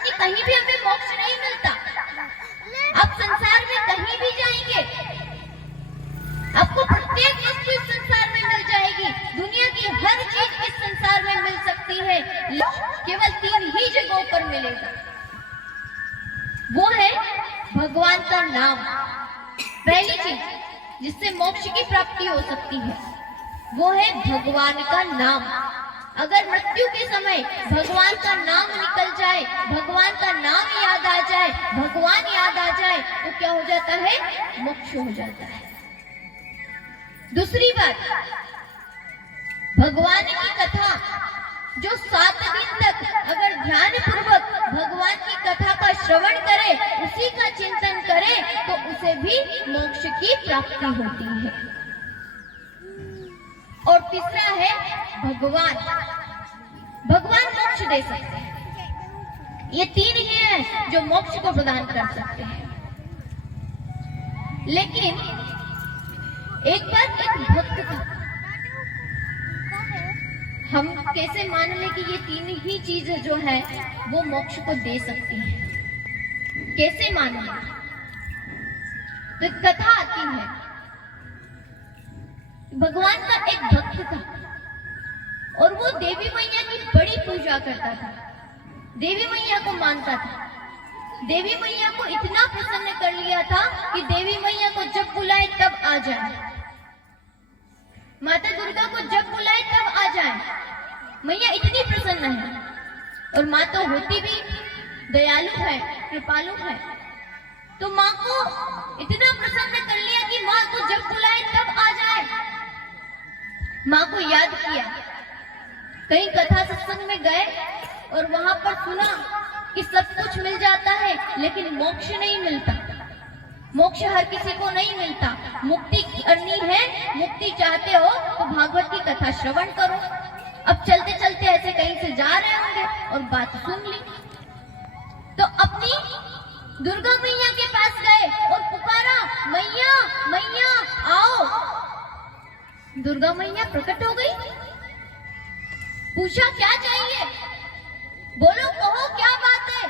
अन्य कहीं भी हमें मोक्ष नहीं मिलता। आप संसार में कहीं भी जाएंगे, आपको प्रत्येक वस्तु इस संसार में मिल जाएगी। दुनिया की हर चीज इस संसार में मिल सकती है, केवल 3 ही जगहों पर मिलेगा। वो है भगवान का नाम। पहली चीज जिससे मोक्ष की प्राप्ति हो सकती है वो है भगवान का नाम। अगर मृत्यु के समय भगवान का नाम निकल जाए, भगवान का नाम याद आ जाए, भगवान याद आ जाए तो क्या हो जाता है? मोक्ष हो जाता है। दूसरी बात, भगवान की कथा जो 7 दिन तक अगर ध्यान पूर्वक भगवान की कथा का श्रवण करे, उसी का चिंतन करे तो उसे भी मोक्ष की प्राप्ति होती है। और तीसरा है भगवान मोक्ष दे सकते हैं। ये 3 ही हैं जो मोक्ष को प्रदान कर सकते हैं। लेकिन एक बार एक भक्त था, हम कैसे मान ले कि ये 3 ही चीजें जो है वो मोक्ष को दे सकती हैं? कैसे मान ले? तो कथा आती है, भगवान का एक भक्त था और वो देवी मैया की बड़ी पूजा करता था, देवी मैया को मानता था। देवी मैया को इतना प्रसन्न कर लिया था कि देवी मैया को जब बुलाए तब आ जाए, माता दुर्गा को जब बुलाए तब आ जाए। मैया इतनी प्रसन्न है, और माँ तो होती भी दयालु है, कृपालु है। तो माँ को इतना प्रसन्न कर लिया कि माँ को जब बुलाए तब आ जाए। माँ को याद किया, कहीं कथा सत्संग में गए और वहां पर सुना कि सब कुछ मिल जाता है लेकिन मोक्ष नहीं मिलता। मोक्ष हर किसी को नहीं मिलता। मुक्ति करनी है, मुक्ति चाहते हो तो भागवत की कथा श्रवण करो। अब चलते चलते ऐसे कहीं से जा रहे होंगे और बात सुन ली, तो अपनी दुर्गा मैया के पास गए और पुकारा, मैया मैया आओ। दुर्गा मैया प्रकट हो गई, पूछा क्या चाहिए, बोलो कहो क्या बात है।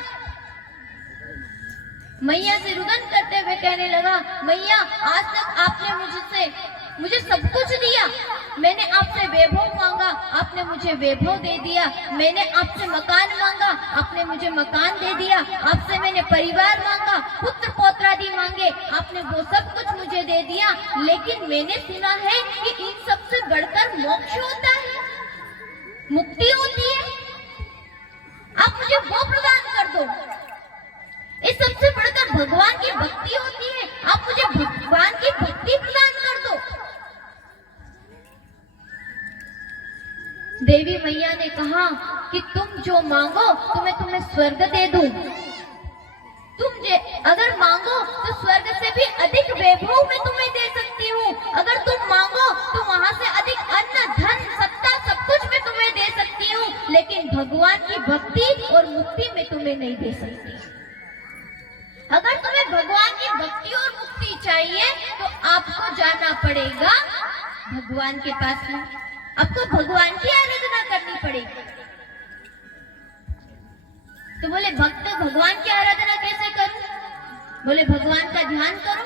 मैया से रुदन करते हुए कहने लगा, मैया आज तक आपने मुझे सब कुछ दिया। मैंने आपसे वैभव मांगा, आपने मुझे वैभव दे दिया। मैंने आपसे मकान मांगा, आपने मुझे मकान दे दिया। आपसे मैंने परिवार मांगा, पुत्र पौत्रादि मांगे, आपने वो सब कुछ मुझे दे दिया। लेकिन मैंने सुना है कि इन सबसे बढ़कर मोक्ष होता है, मुक्ति होती है। आप मुझे वो प्रदान कर दो। इस सबसे बढ़कर भगवान की भक्ति होती है, आप मुझे भगवान की भक्ति प्रदान कर दो। देवी मैया ने कहा कि तुम जो मांगो तो मैं तुम्हें स्वर्ग दे दूं। अगर मांगो तो स्वर्ग से भी अधिक वैभव मैं तुम्हें दे सकती हूँ। अगर तुम मांगो तो वहां से अधिक अन्न धन सत्ता सब कुछ मैं तुम्हें दे सकती हूँ, लेकिन भगवान की भक्ति और मुक्ति मैं तुम्हें नहीं दे सकती। अगर तुम्हें भगवान की भक्ति और मुक्ति चाहिए तो आपको जाना पड़ेगा भगवान के पास में, आपको भगवान की आराधना करनी पड़ेगी। तो बोले भक्त भगवान की आराधना कैसे करूं? बोले भगवान का ध्यान करो,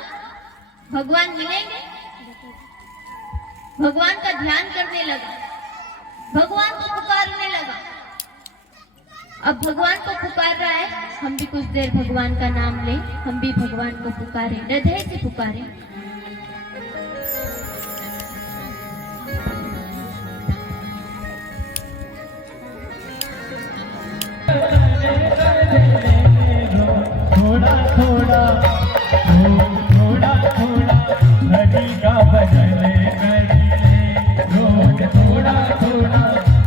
भगवान मिलेंगे। भगवान का ध्यान करने लगा, भगवान को पुकारने लगा। अब भगवान को पुकार रहा है, हम भी कुछ देर भगवान का नाम लें, हम भी भगवान को पुकारें, हृदय से पुकारें। थोड़ा थोड़ा थोड़ा थोड़ा हरि का भजन करिए, रोज थोड़ा थोड़ा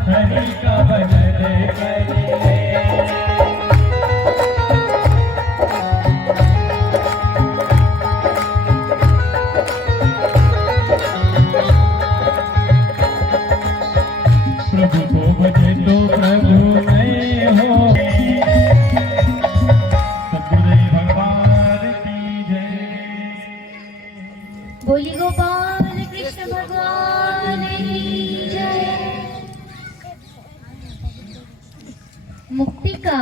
हरि का भजन करिए। प्रभु को भजे तो प्रभु में हो, बोली गोपाल कृष्ण भगवान की जय। मुक्ति का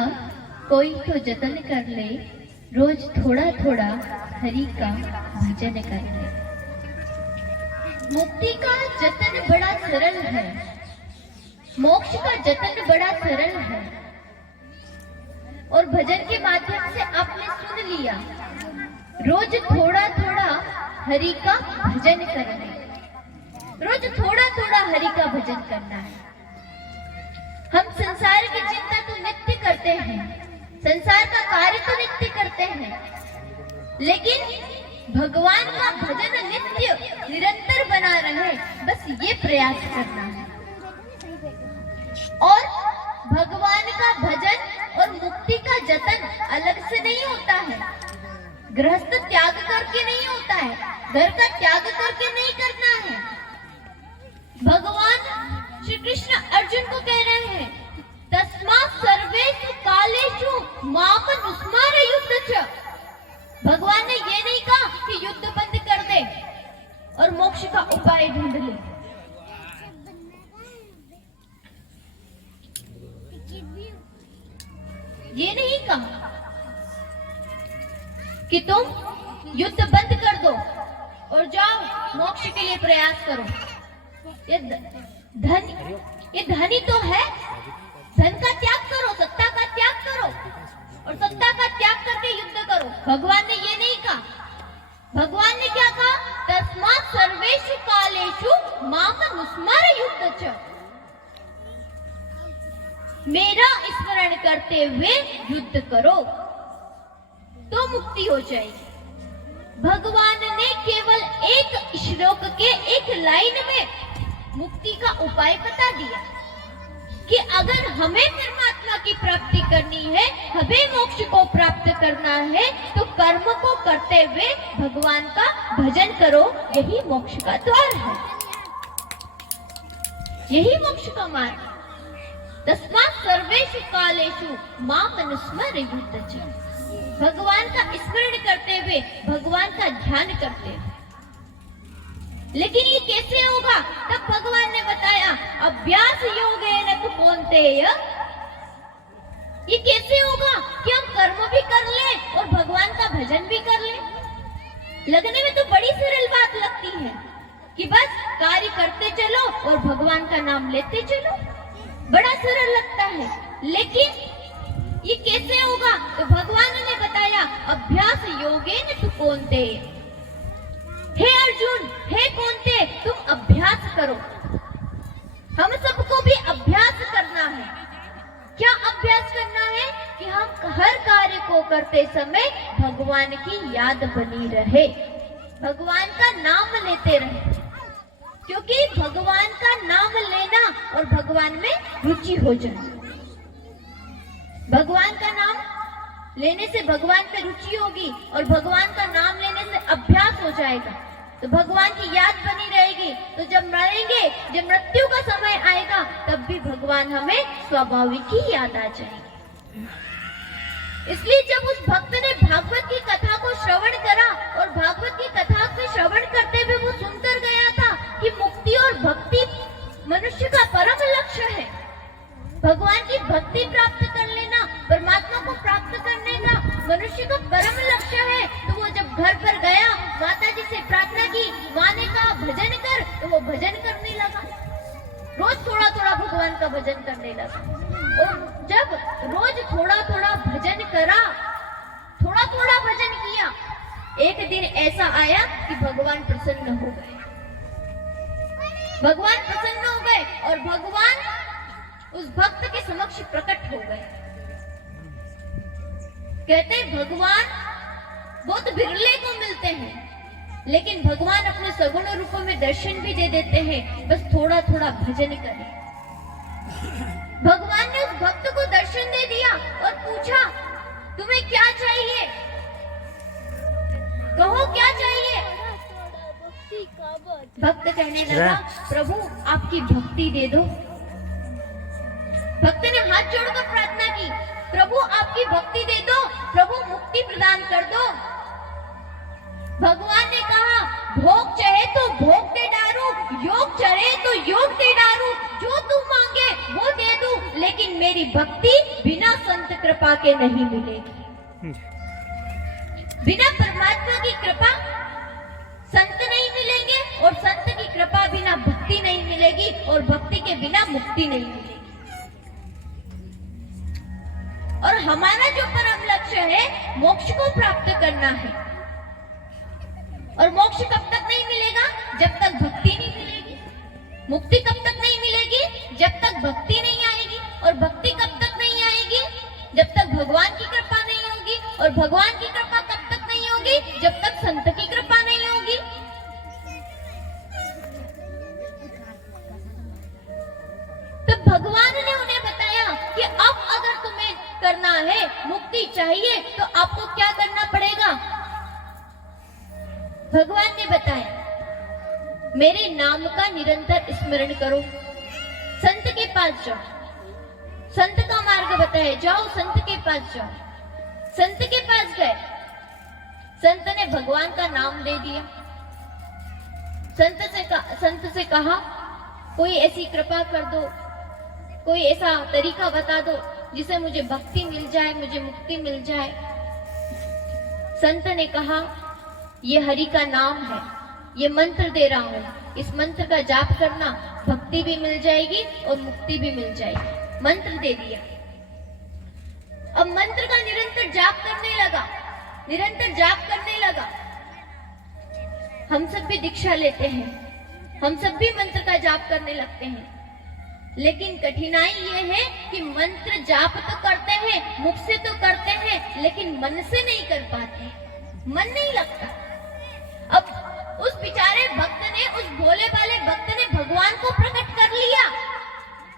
कोई तो जतन कर ले, रोज थोड़ा थोड़ा हरि का भजन कर ले। मुक्ति का जतन बड़ा सरल है, मोक्ष का जतन बड़ा सरल है। और भजन के माध्यम से आपने सुन लिया, रोज थोड़ा थोड़ा हरि का भजन करना है, रोज थोड़ा थोड़ा हरि का भजन करना है। हम संसार की चिंता तो नित्य करते हैं, संसार का कार्य तो नित्य करते हैं, लेकिन भगवान का भजन नित्य निरंतर बना रहे, बस ये प्रयास करना है। और भगवान का भजन और मुक्ति का जतन अलग से नहीं होता है, गृहस्थ त्याग करके नहीं होता है, घर का त्याग करके नहीं करना है। भगवान श्री कृष्ण अर्जुन को कह रहे हैं, तस्मात् सर्वेषु कालेषु माम नुस्मर युद्ध च। भगवान ने ये नहीं कहा कि युद्ध बंद कर दे और मोक्ष का उपाय ढूंढ ले। ये नहीं कहा कि तुम युद्ध बंद कर दो और जाओ मोक्ष के लिए प्रयास करो। ये धनी तो है, धन का त्याग करो, सत्ता का त्याग करो और सत्ता का त्याग करके युद्ध करो। भगवान ने ये नहीं कहा। भगवान ने क्या कहा? तस्मात् सर्वेषु कालेषु माम नुस्मर युद्ध च। मेरा स्मरण करते हुए युद्ध करो तो मुक्ति हो जाएगी। भगवान ने केवल एक श्लोक के एक लाइन में मुक्ति का उपाय बता दिया कि अगर हमें परमात्मा की प्राप्ति करनी है, हमें मोक्ष को प्राप्त करना है, तो कर्म को करते हुए भगवान का भजन करो, यही मोक्ष का द्वार है, यही मोक्ष का मार्ग। तस्मात् सर्वेषु कालेषु माम नुस्मर युद्ध च। भगवान का स्मरण करते हुए, भगवान का ध्यान करते हुए। लेकिन ये कैसे होगा? तब भगवान ने बताया, अभ्यास योगेन तु कौन्तेय। ये कैसे होगा कि हम कर्म भी कर लें और भगवान का भजन भी कर लें? लगने में तो बड़ी सरल बात लगती है कि बस कार्य करते चलो और भगवान का नाम लेते चलो, बड़ा सरल लगता है। लेकिन ये कैसे होगा? तो भगवान ने बताया, अभ्यास योगेन तु कौन्तेय। हे अर्जुन, हे कौन्तेय, तुम अभ्यास करो। हम सबको भी अभ्यास करना है। क्या अभ्यास करना है? कि हम हर कार्य को करते समय भगवान की याद बनी रहे, भगवान का नाम लेते रहे, क्योंकि भगवान का नाम लेना और भगवान में रुचि हो जाए। भगवान का नाम लेने से भगवान पे रुचि होगी और भगवान का नाम लेने से अभ्यास हो जाएगा, तो भगवान की याद बनी रहेगी। तो जब मरेंगे, जब मृत्यु का समय आएगा, तब भी भगवान हमें स्वाभाविक ही याद आ जाएगी। इसलिए जब उस भक्त ने भागवत की कथा को श्रवण करा और भागवत की कथा को श्रवण करते हुए वो सुनकर गया था कि मुक्ति और भक्ति मनुष्य का परम लक्ष्य है। भगवान की भक्ति प्राप्त कर लेना, परमात्मा को प्राप्त करने का मनुष्य का परम लक्ष्य है। तो वो जब घर पर गया, माता जी से प्रार्थना की, माँ ने कहा भजन कर, तो वो भजन करने लगा, रोज थोड़ा थोड़ा भगवान का भजन करने लगा। और जब रोज थोड़ा थोड़ा भजन करा, थोड़ा थोड़ा भजन किया, एक दिन ऐसा आया कि भगवान प्रसन्न हो गए। भगवान प्रसन्न हो गए और भगवान उस भक्त के समक्ष प्रकट हो गए। कहते भगवान बहुत बिरले को मिलते हैं, लेकिन भगवान अपने सगुण रूपों में दर्शन भी दे देते हैं, बस थोड़ा थोड़ा भजन करें। भगवान ने उस भक्त को दर्शन दे दिया और पूछा, तुम्हें क्या चाहिए, कहो क्या चाहिए। भक्त कहने लगा, प्रभु आपकी भक्ति दे दो। भक्त ने हाथ जोड़कर प्रार्थना की, प्रभु आपकी भक्ति दे दो, प्रभु मुक्ति प्रदान कर दो। भगवान ने कहा, भोग चाहे तो भोग दे डारूं, योग चढ़े तो योग दे डारूं, जो तू मांगे वो दे दूं, लेकिन मेरी भक्ति बिना संत कृपा के नहीं मिलेगी। बिना परमात्मा की कृपा संत नहीं मिलेंगे, और संत की कृपा बिना भक्ति नहीं मिलेगी, और भक्ति के बिना मुक्ति नहीं मिलेगी। और हमारा जो परम लक्ष्य है मोक्ष को प्राप्त करना है, और मोक्ष कब तक नहीं मिलेगा? जब तक भक्ति नहीं मिलेगी। मुक्ति कब तक नहीं मिलेगी? जब तक भक्ति नहीं आएगी। और भक्ति कब तक नहीं आएगी? जब तक भगवान की कृपा नहीं होगी। और भगवान की कृपा कब तक नहीं होगी? जब तक संत की कृपा नहीं होगी। तो भगवान ने उन्हें बताया कि अब अगर तुम्हें करना है, मुक्ति चाहिए, तो आपको क्या करना पड़ेगा? भगवान ने बताया, मेरे नाम का निरंतर स्मरण करो, संत के पास जाओ, संत का मार्ग बताया, जाओ संत के पास जाओ। संत के पास गए, संत ने भगवान का नाम दे दिया। संत से कहा, कोई ऐसी कृपा कर दो, कोई ऐसा तरीका बता दो जिसे मुझे भक्ति मिल जाए, मुझे मुक्ति मिल जाए। संत ने कहा, ये हरि का नाम है, ये मंत्र दे रहा हूं, इस मंत्र का जाप करना, भक्ति भी मिल जाएगी और मुक्ति भी मिल जाएगी। मंत्र दे दिया। अब मंत्र का निरंतर जाप करने लगा, निरंतर जाप करने लगा। हम सब भी दीक्षा लेते हैं, हम सब भी मंत्र का जाप करने लगते हैं, लेकिन कठिनाई ये है कि मंत्र जाप तो करते हैं, मुख से तो करते हैं, लेकिन मन से नहीं कर पाते, मन नहीं लगता। अब उस बेचारे भक्त ने, उस भोले वाले भक्त ने भगवान को प्रकट कर लिया,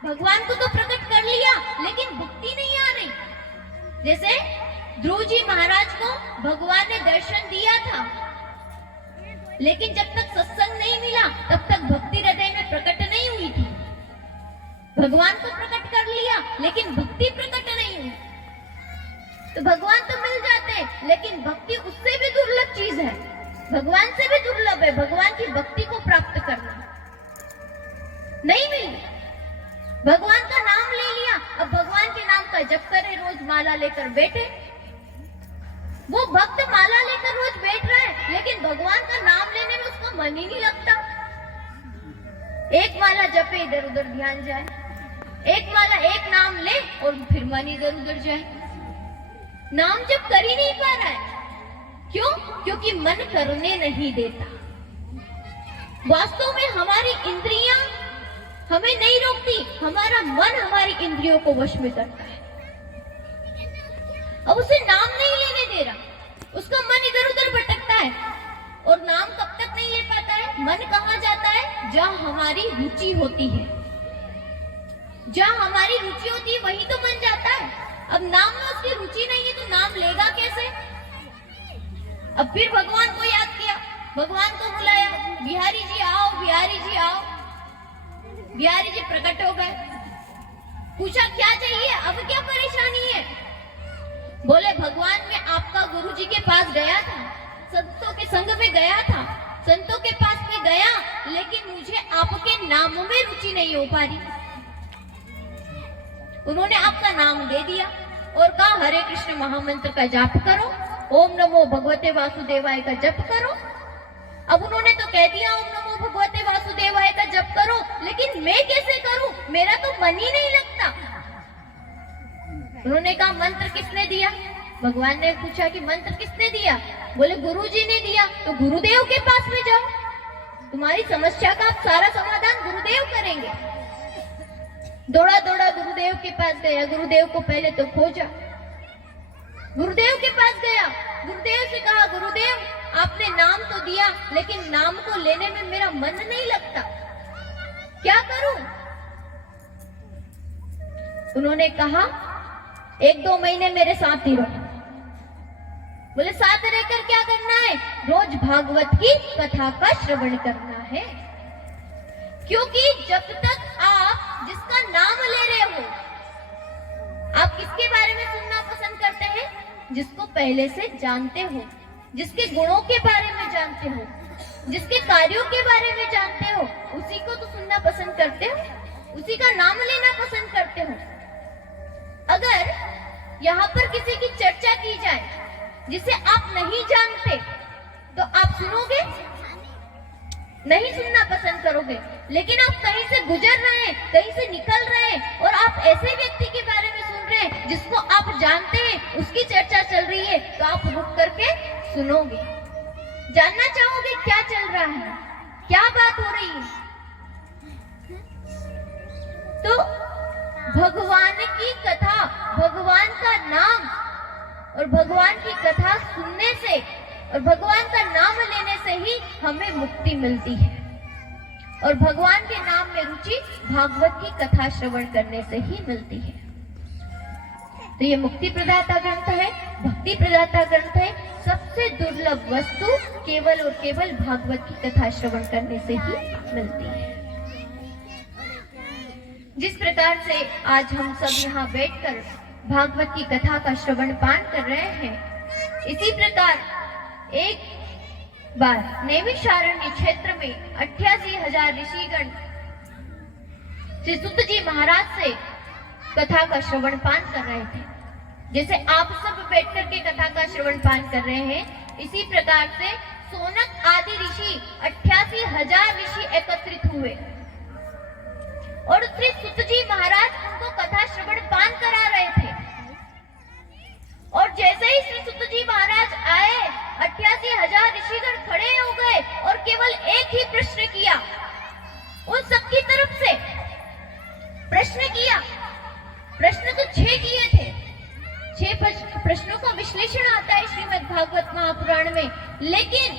भगवान को तो प्रकट कर लिया, लेकिन भक्ति नहीं आ रही। जैसे ध्रुव जी महाराज को भगवान ने दर्शन दिया था, लेकिन जब तक सत्संग नहीं मिला तब तक भक्ति हृदय में प्रकट नहीं हुई थी। भगवान को प्रकट कर लिया, लेकिन भक्ति प्रकट नहीं हुई। तो भगवान तो मिल जाते, लेकिन भक्ति उससे भी दुर्लभ चीज है, भगवान से भी दुर्लभ है। भगवान की भक्ति को प्राप्त करना नहीं मिली। भगवान का नाम ले लिया, अब भगवान के नाम का जप करे, रोज माला लेकर बैठे। वो भक्त माला लेकर रोज बैठ रहा है, लेकिन भगवान का नाम लेने में उसका मन ही नहीं लगता। एक माला जपे, इधर उधर ध्यान जाए, एक माला, एक नाम ले और फिर मन इधर उधर जाए, नाम जप कर ही नहीं पा रहा है। क्यों? क्योंकि मन करने नहीं देता। वास्तव में हमारी इंद्रियां हमें नहीं रोकती, हमारा मन हमारी इंद्रियों को वश में करता है। अब उसे नाम नहीं लेने दे रहा, उसका मन इधर उधर भटकता है, और नाम कब तक नहीं ले पाता है? मन कहाँ जाता है? जहाँ हमारी रुचि होती है, जहाँ हमारी रुचि होती है वही तो मन जाता है। अब नाम में उसकी रुचि नहीं है तो नाम लेगा कैसे? अब फिर भगवान को याद किया, भगवान को बुलाया, बिहारी जी आओ, बिहारी जी आओ। बिहारी जी प्रकट हो गए, पूछा क्या चाहिए, अब क्या परेशानी है? बोले भगवान, मैं आपका गुरु जी के पास गया था, संतों के संग में गया था, संतों के पास में गया, लेकिन मुझे आपके नाम में रुचि नहीं हो पा रही। उन्होंने आपका नाम दे दिया और कहा हरे कृष्ण महामंत्र का जाप करो, ओम नमो भगवते वासुदेवाय का जप करो। अब उन्होंने तो कह दिया ओम नमो भगवते वासुदेवाय का जप करो, लेकिन मैं कैसे करूं? मेरा तो मन ही नहीं लगता। उन्होंने कहा मंत्र किसने दिया? भगवान ने पूछा कि मंत्र किसने दिया? बोले गुरुजी ने दिया। तो गुरुदेव के पास में जाओ, तुम्हारी समस्या का सारा समाधान गुरुदेव करेंगे। दौड़ा दौड़ा गुरुदेव के पास गया, गुरुदेव को पहले तो खोजा, गुरुदेव के पास गया, गुरुदेव से कहा गुरुदेव आपने नाम तो दिया, लेकिन नाम को लेने में मेरा मन नहीं लगता, क्या करूं? उन्होंने कहा 1-2 महीने मेरे साथ ही रहो। बोले साथ रहकर क्या करना है? रोज भागवत की कथा का श्रवण करना है, क्योंकि जब तक आप जिसका नाम ले रहे हो, आप किसके बारे में सुनना पसंद करते हैं? जिसको पहले से जानते हो, जिसके गुणों के बारे में जानते हो, जिसके कार्यों के बारे में जानते हो, उसी को तो सुनना पसंद करते हो, उसी का नाम लेना पसंद करते हो। अगर यहाँ पर किसी की चर्चा की जाए जिसे आप नहीं जानते, तो आप सुनोगे? नहीं सुनना पसंद करोगे। लेकिन आप कहीं से गुजर रहे हैं, कहीं से निकल रहे हैं और आप ऐसे व्यक्ति के बारे में सुन रहे हैं जिसको आप जानते हैं, उसकी चर्चा चल रही है, तो आप रुक करके सुनोगे, जानना चाहोगे क्या चल रहा है, क्या बात हो रही है। तो भगवान की कथा, भगवान का नाम और भगवान की कथा सुनने से और भगवान का नाम लेने से ही हमें मुक्ति मिलती है। और भगवान के नाम में रुचि भागवत की कथा श्रवण करने से ही मिलती है। तो ये मुक्ति प्रदाता ग्रंथ है, भक्ति प्रदाता ग्रंथ है। सबसे दुर्लभ वस्तु केवल और केवल भागवत की कथा श्रवण करने से ही मिलती है। जिस प्रकार से आज हम सब यहाँ बैठकर भागवत की कथा का श्रवण पान कर रहे हैं, इसी प्रकार एक बार नैमिषारण्य क्षेत्र में 88,000 ऋषिगण श्री सुत जी महाराज से कथा का श्रवण पान कर रहे थे। जैसे आप सब बैठकर के कथा का श्रवण पान कर रहे हैं, इसी प्रकार से सोनक आदि ऋषि 88,000 ऋषि एकत्रित हुए और श्री सुत जी महाराज उनको कथा श्रवण पान करा रहे थे। और जैसे ही श्री सुत जी महाराज आए, 88,000 ऋषिगण खड़े हो गए और केवल एक ही प्रश्न किया, उन सबकी तरफ से प्रश्न किया। प्रश्न तो 6 किए थे, 6 प्रश्नों का विश्लेषण आता है श्रीमद् भागवत महापुराण में, लेकिन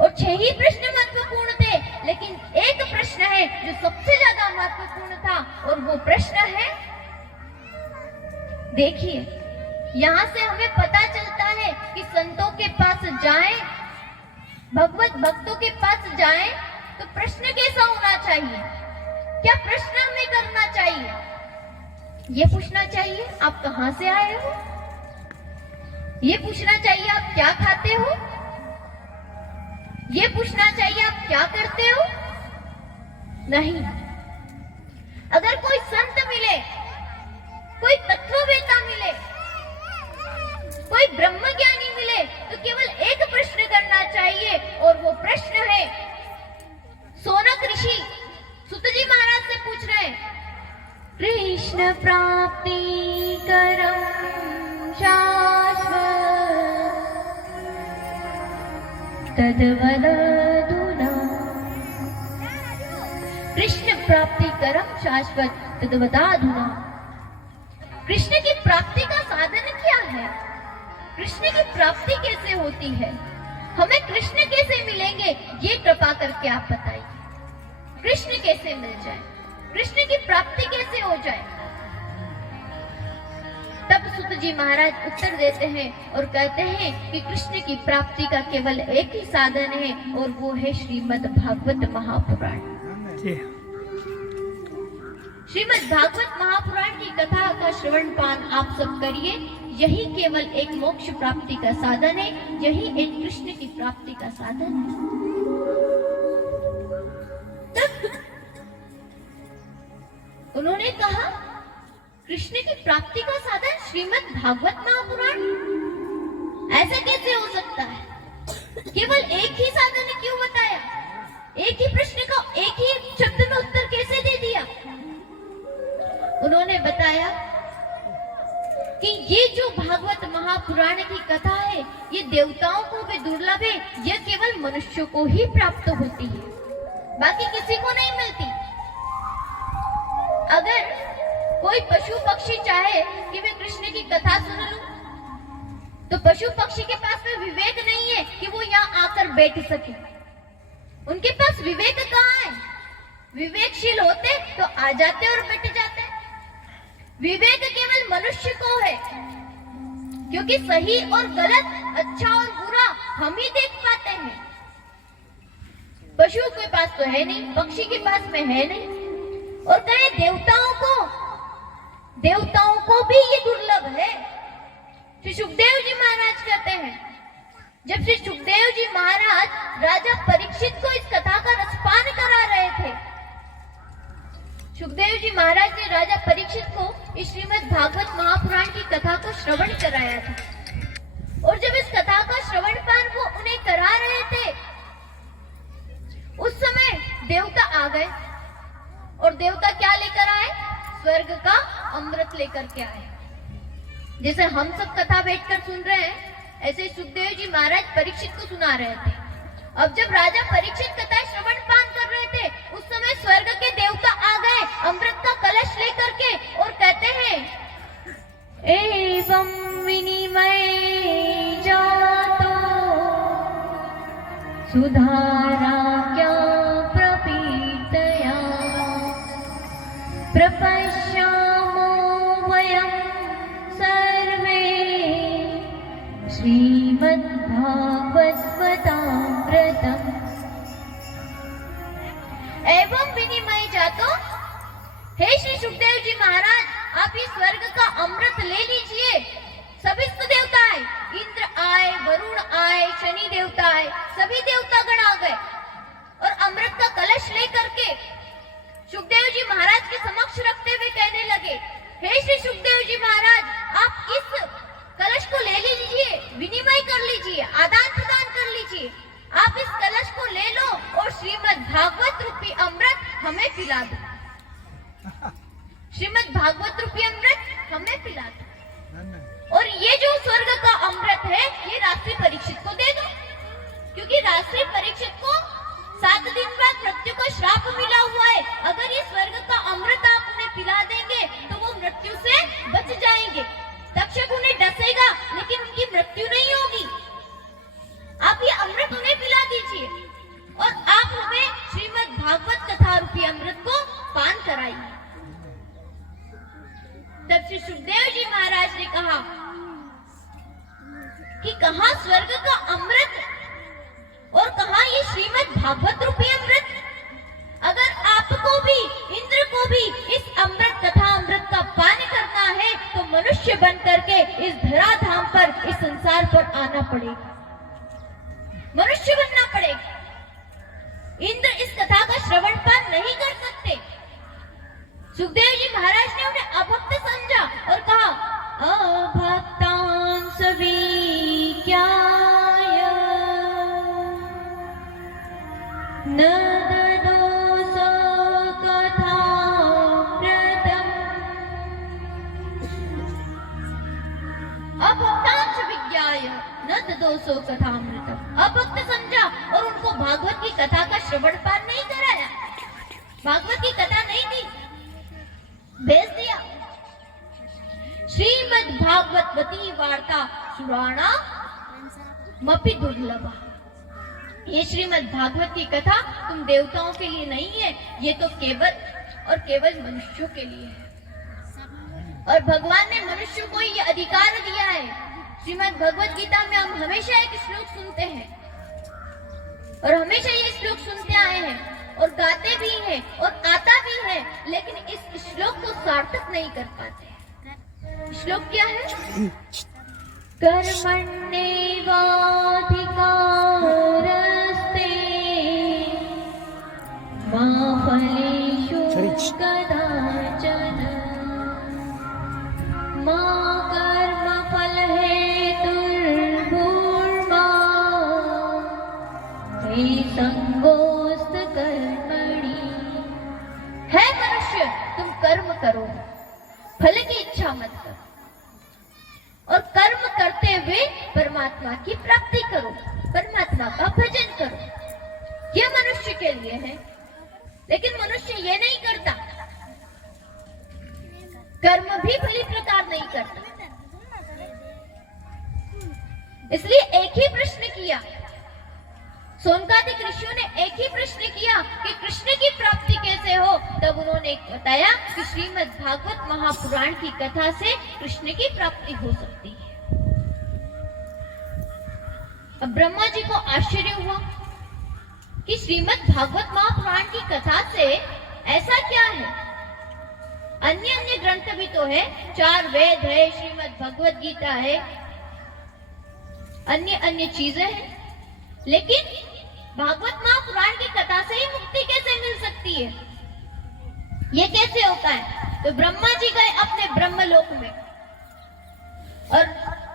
और 6 ही प्रश्न महत्वपूर्ण थे, लेकिन एक प्रश्न है जो सबसे ज्यादा महत्वपूर्ण था, और वो प्रश्न है, देखिए यहाँ से हमें पता चलता है कि संतों के पास जाएं, भगवत भक्तों के पास जाएं, तो प्रश्न कैसा होना चाहिए, क्या प्रश्न हमें करना चाहिए? ये पूछना चाहिए आप कहां से आए हो, ये पूछना चाहिए आप क्या खाते हो, ये पूछना चाहिए आप क्या करते हो? नहीं। अगर कोई संत मिले, कोई तत्ववेता मिले, कोई ब्रह्मज्ञानी मिले, तो केवल एक प्रश्न करना चाहिए, और वो प्रश्न है, सोनक ऋषि सुत जी महाराज से पूछ रहे हैं, कृष्ण प्राप्ति करम शाश्वत तद्वदाधुना। कृष्ण प्राप्ति करम शाश्वत तद्वदाधुना। कृष्ण की प्राप्ति का साधन क्या है? कृष्ण की प्राप्ति कैसे होती है? हमें कृष्ण कैसे मिलेंगे? ये कृपा करके आप बताइए। कृष्ण कैसे मिल जाए, कृष्ण की प्राप्ति कैसे हो जाए? तब सुत जी महाराज उत्तर देते हैं और कहते हैं कि कृष्ण की प्राप्ति का केवल एक ही साधन है, और वो है श्रीमद् भागवत महापुराण। श्रीमद् भागवत महापुराण की कथा का श्रवण पान आप सब करिए। यही केवल एक मोक्ष प्राप्ति का साधन है, यही एक कृष्ण की प्राप्ति का साधन है। उन्होंने कहा, कृष्ण की प्राप्ति का साधन श्रीमद् भागवत महापुराण, ऐसा कैसे हो सकता है? केवल एक ही साधन क्यों बताया? एक ही प्रश्न का एक ही शब्द में उत्तर कैसे दे दिया? उन्होंने बताया कि ये जो भागवत महापुराण की कथा है, ये देवताओं को भी दुर्लभ है, यह केवल मनुष्यों को ही प्राप्त होती है, बाकी किसी को नहीं मिलती। अगर कोई पशु पक्षी चाहे कि मैं कृष्ण की कथा सुन लूं, तो पशु पक्षी के पास में विवेक नहीं है कि वो यहाँ आकर बैठ सके। उनके पास विवेक कहाँ है? विवेकशील होते तो आ जाते और बैठ जाते। विवेक केवल मनुष्य को है, क्योंकि सही और गलत, अच्छा और बुरा हम ही देख पाते हैं। पशु के पास तो है नहीं, पक्षी के पास में है नहीं। और कहे देवताओं को भी ये दुर्लभ है। श्री सुखदेव जी महाराज कहते हैं, जब श्री सुखदेव जी महाराज राजा परीक्षित को इस कथा का रसपान करा रहे थे। सुखदेव जी महाराज ने राजा परीक्षित को इस श्रीमद् भागवत महापुराण की कथा को श्रवण कराया था, और जब इस कथा का श्रवण पान वो उन्हें करा रहे थे, उस समय देवता आ गए, और देवता क्या लेकर आए? स्वर्ग का अमृत लेकर के आए। जैसे हम सब कथा बैठकर सुन रहे हैं, ऐसे सुखदेव जी महाराज परीक्षित को सुना रहे थे। अब जब राजा परीक्षित कथा श्रवण पान कर रहे थे, उस समय स्वर्ग के देवता आ गए अमृत का कलश लेकर के, और कहते हैं, एवं विनिमय जातो सुधारा क्या प्रपीतया प्रपश्यामो वयं सर्वे श्रीमद्भागवतमृतम्। एवं विनिमय जातो, हे श्री सुखदेव जी महाराज, आप इस स्वर्ग का अमृत ले लीजिए। सभी देवता आए, इंद्र आए, वरुण आए, शनि देवता आए, सभी देवता गण आ गए, और अमृत का कलश लेकर के सुखदेव जी महाराज के समक्ष रखते हुए कहने लगे, हे श्री सुखदेव जी महाराज, आप इस कलश को ले लीजिए, विनिमय कर लीजिए, आदान प्रदान कर लीजिए। आप इस कलश को ले लो और श्रीमद् भागवत रूपी अमृत हमें पिला दो। श्रीमद् भागवत रूपी अमृत हमें पिला दो, और ये जो स्वर्ग का अमृत है, ये राष्ट्रीय परीक्षित को दे दो, क्योंकि राष्ट्रीय परीक्षित को 7 दिन बाद मृत्यु का श्राप मिला हुआ है। अगर ये स्वर्ग का अमृत आप उन्हें पिला देंगे तो वो मृत्यु से बच जाएंगे। तक्षक उन्हें डसेगा, लेकिन उनकी मृत्यु नहीं होगी। आप ये अमृत उन्हें पिला दीजिए, और आप हमें श्रीमद् भागवत कथा रूपी अमृत को पान कराइए। तब श्री सुखदेव जी महाराज ने कहा कि कहाँ स्वर्ग का अमृत और कहाँ ये श्रीमद् भागवत रूपी अमृत? अगर आपको भी, इंद्र को भी इस अमृत कथा अमृत का पान करना है, तो मनुष्य बन करके इस धराधाम पर, इस संसार पर आना पड़ेगा, मनुष्य बनना पड़ेगा। इंद्र इस कथा का श्रवण पान नहीं कर सकते। सुखदेव जी महाराज ने उन्हें अभक्त समझा और कहा, अभक्तां सवीक्ष्य न ददोसो कथामृतम्। अभक्तां सवीक्ष्य न ददोसो कथामृतम्। अभक्त समझा और उनको भागवत की कथा का श्रवण पान नहीं कराया, भागवत की कथा नहीं दी, भेज दिया। श्रीमद् भागवतवती वार्ता सुराणा मपि दुर्लभा। ये श्रीमद् भागवत की कथा तुम देवताओं के लिए नहीं है, ये तो केवल और केवल मनुष्यों के लिए है। और भगवान ने मनुष्य को ये अधिकार दिया है। श्रीमद् भगवत गीता में हम हमेशा एक श्लोक सुनते हैं, और हमेशा ये श्लोक सुनते आए हैं और गाते भी हैं और आता भी है, लेकिन इस श्लोक को सार्थक नहीं कर पाते। श्लोक क्या है? कर्मण्येवाधिकारस्ते मा फलेषु कदाचन मा कर्मफलहेतुर्भूर्मा ते संगोस्त कर्मणि। है मनुष्य, तुम कर्म करो, फल की इच्छा मत करो, और कर्म करते हुए परमात्मा की प्राप्ति करो, परमात्मा का भजन करो। यह मनुष्य के लिए है, लेकिन मनुष्य ये नहीं करता, कर्म भी भली प्रकार नहीं करता। इसलिए एक ही प्रश्न किया, सोनकादिक ऋषियों ने एक ही प्रश्न किया कि कृष्ण की प्राप्ति कैसे हो। तब उन्होंने बताया कि श्रीमद् भागवत महापुराण की कथा से कृष्ण की प्राप्ति हो सकती है। अब ब्रह्मा जी को आश्चर्य हुआ कि श्रीमद् भागवत महापुराण की कथा से ऐसा क्या है? अन्य अन्य ग्रंथ भी तो है, 4 वेद है, श्रीमद् भगवत गीता है, अन्य अन्य चीजें हैं, लेकिन भागवत महापुराण की कथा से ही मुक्ति कैसे मिल सकती है? ये कैसे होता है? तो ब्रह्मा जी गए अपने ब्रह्मलोक में और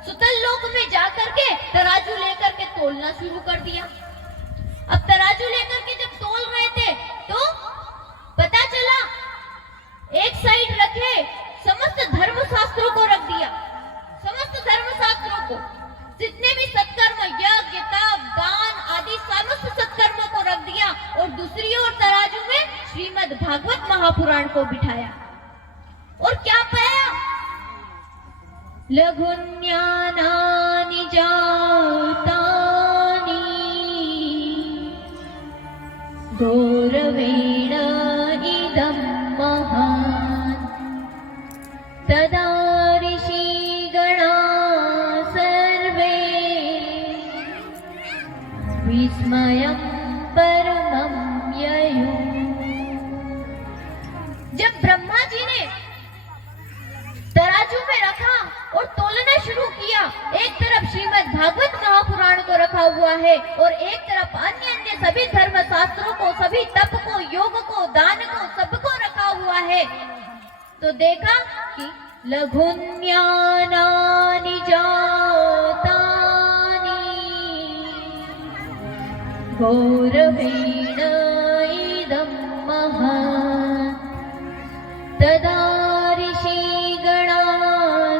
सुतल लोक में जाकर के तराजू लेकर के तोलना शुरू कर दिया। अब तराजू लेकर के जब तोल रहे थे तो पता चला एक साइड रखे समस्त धर्मशास्त्रों को रख दिया, समस्त धर्मशास्त्रों को, जितने भी सत्कर्म, यज्ञ, तप, दान आदि समस्त सत्कर्मों को रख दिया और दूसरी ओर तराजू में श्रीमद् भागवत महापुराण को बिठाया। और क्या पाया? लघुन्यानानि जातानि गौरवेण इदं महान् तदा ऋषिगणा सर्वे विस्मयं परमं ययुः। जब ब्रह्मा जी ने तराजू में रखा और तोलना शुरू किया, एक तरफ श्रीमद् भागवत महापुराण को रखा हुआ है और एक तरफ अन्य अन्य सभी धर्म शास्त्रों को, सभी तप को, योग को, दान को, सबको रखा हुआ है, तो देखा कि लघुन्यानानि जातानि गौरवेण इदं महान् तदा ऋषिगणा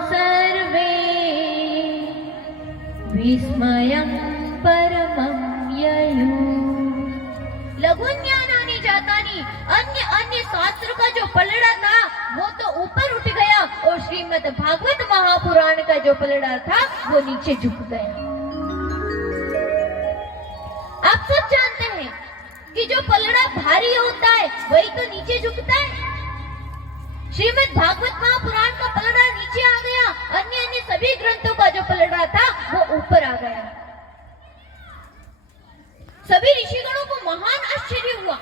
सर्वे विस्मयं परमं ययुः। लघुन्यानानि जातानि, अन्य अन्य शास्त्र का जो पलड़ा था वो तो ऊपर उठ गया और श्रीमद् भागवत महापुराण का जो पलड़ा था वो नीचे झुक गया। आप सब जानते हैं कि जो पलड़ा भारी होता है वही तो नीचे झुकता है। श्रीमद् भागवत महापुराण का पलड़ा नीचे आ गया, अन्य अन्य सभी ग्रंथों का जो पलड़ा था वो ऊपर आ गया। सभी ऋषिगणों को महान आश्चर्य हुआ,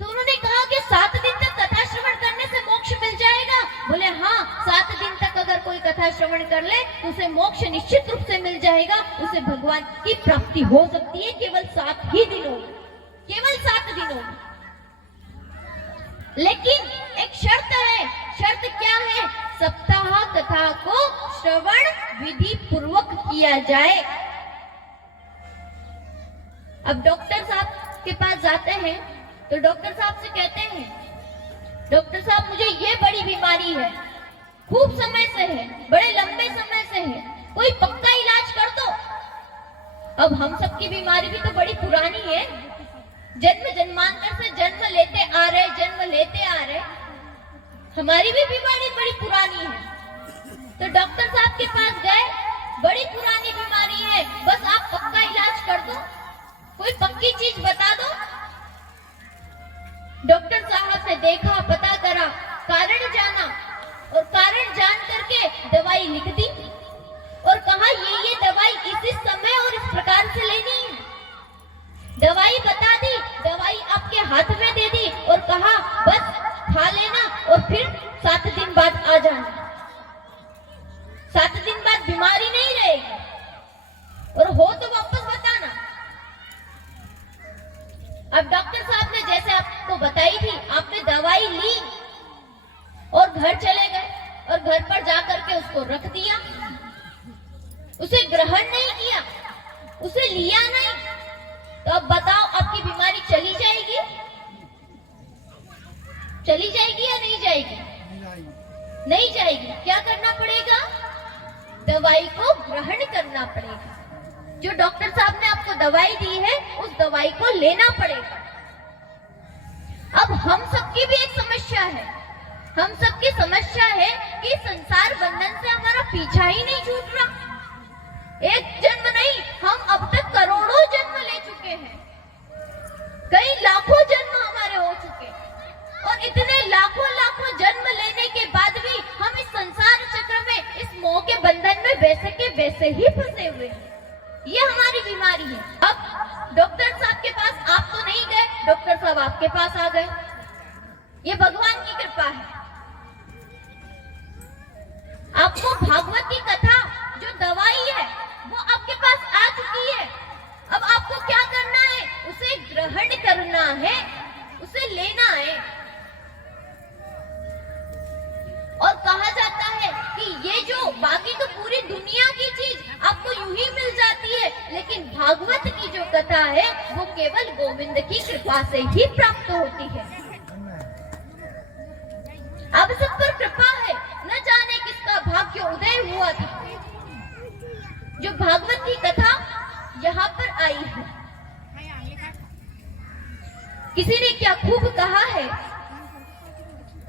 तो उन्होंने कहा कि 7 दिन तक कथा श्रवण करने से मोक्ष मिल जाएगा। बोले हाँ, 7 दिन तक अगर कोई कथा श्रवण कर ले तो उसे मोक्ष निश्चित रूप से मिल जाएगा, उसे भगवान की प्राप्ति हो सकती है केवल 7 ही दिनों में, केवल 7 दिनों में। लेकिन एक शर्त है। शर्त क्या है? सप्ताह कथा को श्रवण विधि पूर्वक किया जाए। अब डॉक्टर साहब के पास जाते हैं तो डॉक्टर साहब से कहते हैं, डॉक्टर साहब मुझे ये बड़ी बीमारी है, खूब समय से है, बड़े लंबे समय से है, कोई पक्का इलाज कर दो। अब हम सबकी बीमारी भी तो बड़ी पुरानी है, जन्म जन्मांतर से जन्म लेते आ रहे, हमारी भी बीमारी बड़ी पुरानी है। तो डॉक्टर साहब के पास गए, बड़ी पुरानी बीमारी है, बस आप पक्का इलाज कर दो, कोई पक्की चीज बता दो। डॉक्टर साहब ने देखा, पता करा, कारण जाना और कारण जान करके दवाई लिख दी और कहा ये दवाई इस समय और इस प्रकार से लेनी है। दवाई बता दी, दवाई आपके हाथ में दे दी और कहा बस खा लेना और फिर 7 दिन बाद आ जाना। 7 दिन बाद बीमारी नहीं रहेगी और हो तो वापस बताना। अब डॉक्टर साहब ने जैसे आपको बताई थी, आपने दवाई ली और घर चले गए और घर पर जाकर के उसको रख दिया, उसे ग्रहण नहीं किया, उसे लिया नहीं, तो अब बताओ आपकी बीमारी चली जाएगी? चली जाएगी या नहीं जाएगी? नहीं जाएगी। क्या करना पड़ेगा? दवाई को ग्रहण करना पड़ेगा। जो डॉक्टर साहब ने आपको दवाई दी है उस दवाई को लेना पड़ेगा। अब हम सबकी भी एक समस्या है, हम सबकी समस्या है कि संसार बंधन से हमारा पीछा ही नहीं छूट रहा। एक जन्म नहीं, हम अब तक करोड़ों जन्म ले चुके हैं, कई लाखों जन्म हमारे हो चुके, और इतने लाखों लाखों जन्म लेने के बाद भी हम इस संसार चक्र में, इस मोह के बंधन में वैसे के वैसे ही फंसे हुए हैं। ये हमारी बीमारी है। अब डॉक्टर साहब के पास आप तो नहीं गए, डॉक्टर साहब आपके पास आ गए, ये भगवान की कृपा है। आपको भागवत की कथा जो दवाई है वो आपके पास आ चुकी है। अब आप ग्रहण करना है, उसे लेना है। और कहा जाता है कि ये जो बाकी तो पूरी दुनिया की चीज आपको यूं ही मिल जाती है, लेकिन भागवत की जो कथा है वो केवल गोविंद की कृपा से ही प्राप्त होती है। अब सब पर कृपा है, न जाने किसका भाग्य उदय हुआ था जो भागवत की कथा यहाँ पर आई है। किसी ने क्या खूब कहा है,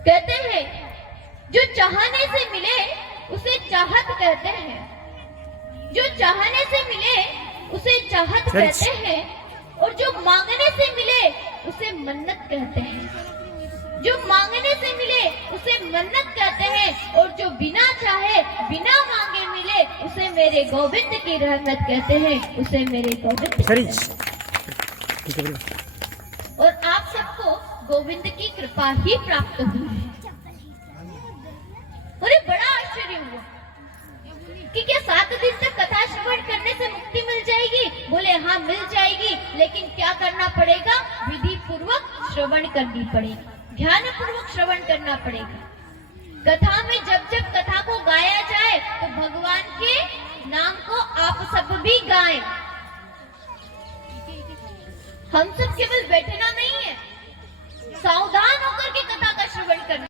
कहते हैं जो चाहने से मिले उसे चाहत कहते हैं, जो चाहने से मिले उसे चाहत कहते हैं, और जो मांगने से मिले उसे मन्नत कहते हैं। जो मांगने से मिले उसे मन्नत कहते हैं, और जो बिना चाहे बिना मांगे मिले उसे मेरे गोविंद की रहमत कहते हैं, उसे मेरे गोविंद और आप सबको गोविंद की कृपा ही प्राप्त हुई है। मुझे बड़ा आश्चर्य हुआ कि क्या 7 दिन तक कथा श्रवण करने से मुक्ति मिल जाएगी? बोले हाँ मिल जाएगी, लेकिन क्या करना पड़ेगा? विधि पूर्वक श्रवण करनी पड़ेगी, ध्यान पूर्वक श्रवण करना पड़ेगा। कथा में जब जब कथा को गाया जाए तो भगवान के नाम को आप सब भी गाएं। हम सब